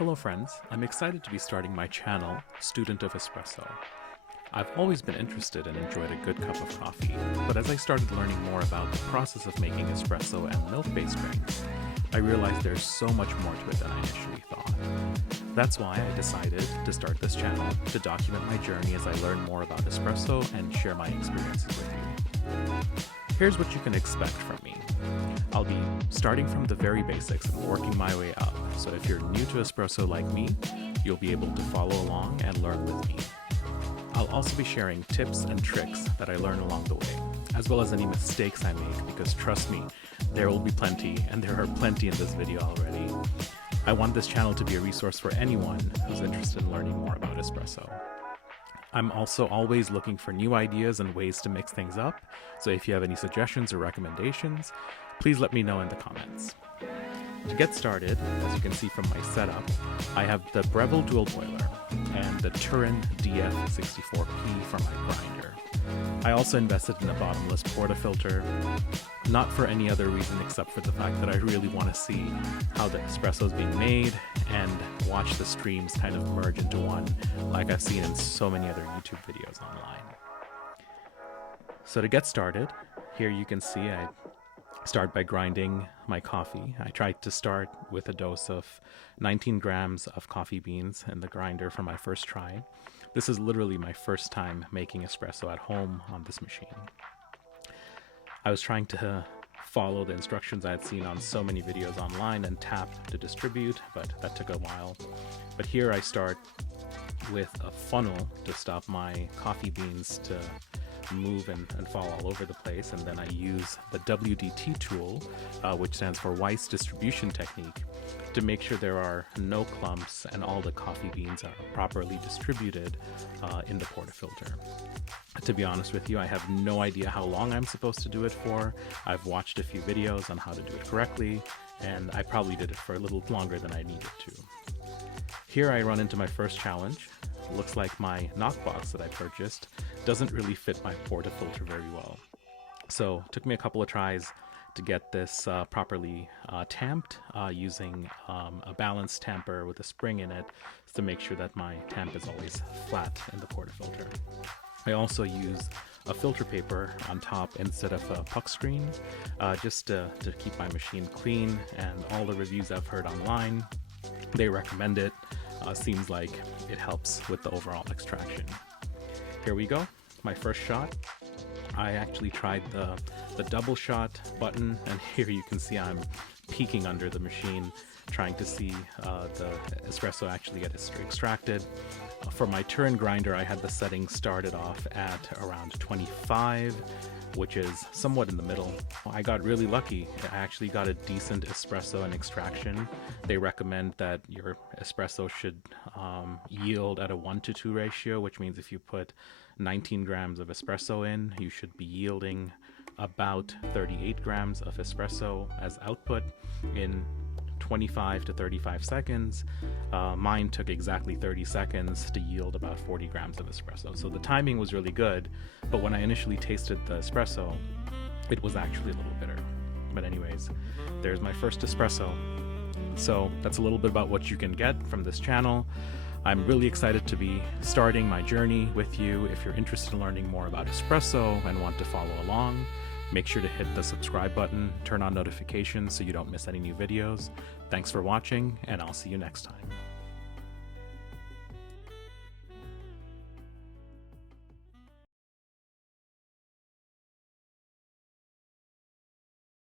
Hello friends, I'm excited to be starting my channel, Student of Espresso. I've always been interested and enjoyed a good cup of coffee, but as I started learning more about the process of making espresso and milk-based drinks, I realized there's so much more to it than I initially thought. That's why I decided to start this channel to document my journey as I learn more about espresso and share my experiences with you. Here's what you can expect from me. I'll be starting from the very basics and working my way up, so if you're new to espresso like me, you'll be able to follow along and learn with me. I'll also be sharing tips and tricks that I learn along the way, as well as any mistakes I make, because trust me, there will be plenty, and there are plenty in this video already. I want this channel to be a resource for anyone who's interested in learning more about espresso. I'm also always looking for new ideas and ways to mix things up, so if you have any suggestions or recommendations, please let me know in the comments. To get started, as you can see from my setup, I have the Breville Dual Boiler and the Turin DF64P for my grinder. I also invested in a bottomless portafilter, not for any other reason except for the fact that I really want to see how the espresso is being made and watch the streams kind of merge into one, like I've seen in so many other YouTube videos online. So to get started, here you can see I start by grinding my coffee. I tried to start with a dose of 19 grams of coffee beans in the grinder for my first try. This is literally my first time making espresso at home on this machine. I was trying to follow the instructions I had seen on so many videos online and tap to distribute, but that took a while. But here I start with a funnel to stop my coffee beans to move and fall all over the place, and then I use the WDT tool, which stands for Weiss Distribution Technique, to make sure there are no clumps and all the coffee beans are properly distributed in the portafilter. To be honest with you, I have no idea how long I'm supposed to do it for. I've watched a few videos on how to do it correctly, and I probably did it for a little longer than I needed to. Here I run into my first challenge. It looks like my knockbox that I purchased doesn't really fit my portafilter very well. So it took me a couple of tries to get this properly tamped using a balance tamper with a spring in it to make sure that my tamp is always flat in the portafilter. I also use a filter paper on top instead of a puck screen, just to keep my machine clean, and all the reviews I've heard online, they recommend it. Seems like it helps with the overall extraction. Here we go, my first shot. I actually tried the double shot button, and here you can see I'm peeking under the machine trying to see the espresso actually get extracted. For my Turin grinder, I had the setting started off at around 25, which is somewhat in the middle. I got really lucky. I actually got a decent espresso and extraction. They recommend that your espresso should yield at a 1:2 ratio, which means if you put 19 grams of espresso in, you should be yielding about 38 grams of espresso as output in 25 to 35 seconds. Mine took exactly 30 seconds to yield about 40 grams of espresso. So the timing was really good, but when I initially tasted the espresso, it was actually a little bitter. But anyways, there's my first espresso. So that's a little bit about what you can get from this channel. I'm really excited to be starting my journey with you. If you're interested in learning more about espresso and want to follow along, make sure to hit the subscribe button, turn on notifications so you don't miss any new videos. Thanks for watching, and I'll see you next time.